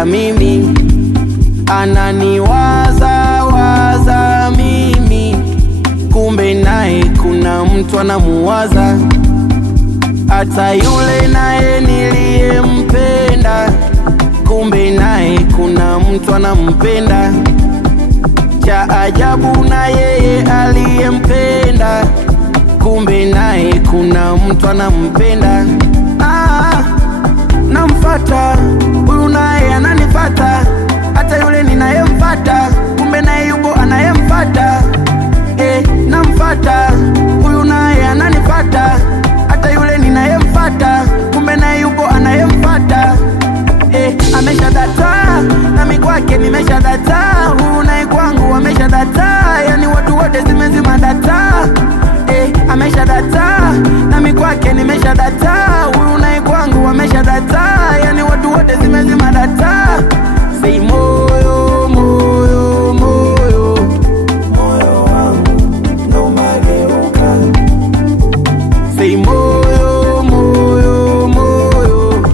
ananipenda mimi, ananiwaza waza mimi, kumbe naye kuna mtu anamuwaza. Hata yule naye niliyempenda, kumbe naye kuna mtu anampenda. Cha ajabu na yeye aliyempenda, kumbe naye kuna mtu anampenda. Namfata huyu naye ananifata, hata yule ninayemfata, kumbe naye yupo anayemfata. Namfata huyu naye ananifata, hata yule ninayemfata, kumbe naye yupo anayemfata. Ameshadata nami kwake nimeshadata, huyu naye kwangu ameshadata, yani watu wote zimezima data. Ameshadata nami kwake nimeshadata, huyu naye kwangu ameshadata, yani watu wote zimezima data. Say moyo moyo moyo, moyo wangu ndo mageuka. Say moyo moyo moyo,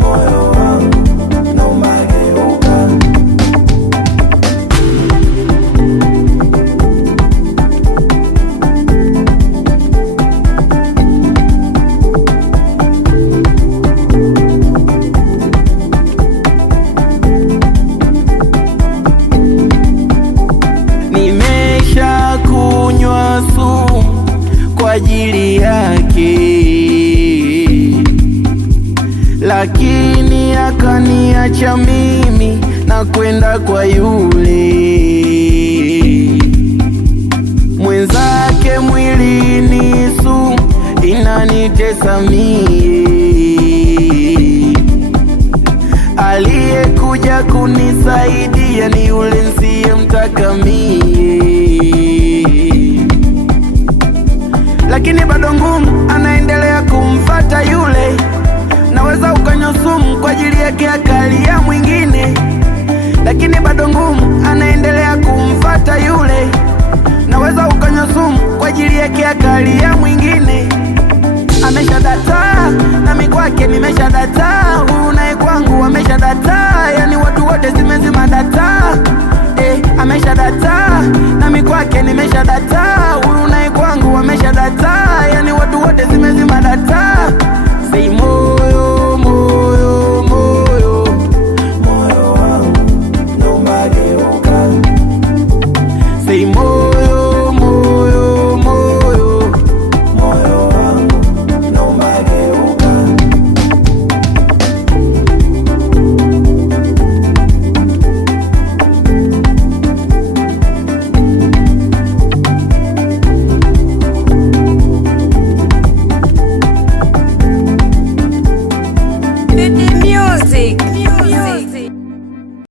moyo wangu ndo mageuka. Nimesha kunywa sumu kwa ajili yake, lakini akaniacha mimi na kwenda kwa yule mwenzake. Mwilini sumu inanitesa mie, aliyekuja kunisaidia ni yule nsiyemtaka mie, lakini bado ngumu anaendelea kumfata yule. Naweza ukanywa sumu kwa ajili yake akalia mwingine, lakini bado ngumu anaendelea kumfata yule. Naweza ukanywa sumu kwa ajili yake akalia mwingine. Ameshadata nami kwake nimeshadata, huyu naye kwangu ameshadata, yani watu wote zimezima data. Ameshadata nami kwake nimeshadata, huyu naye kwangu ameshadata, yani watu wote zimezima data. Say more.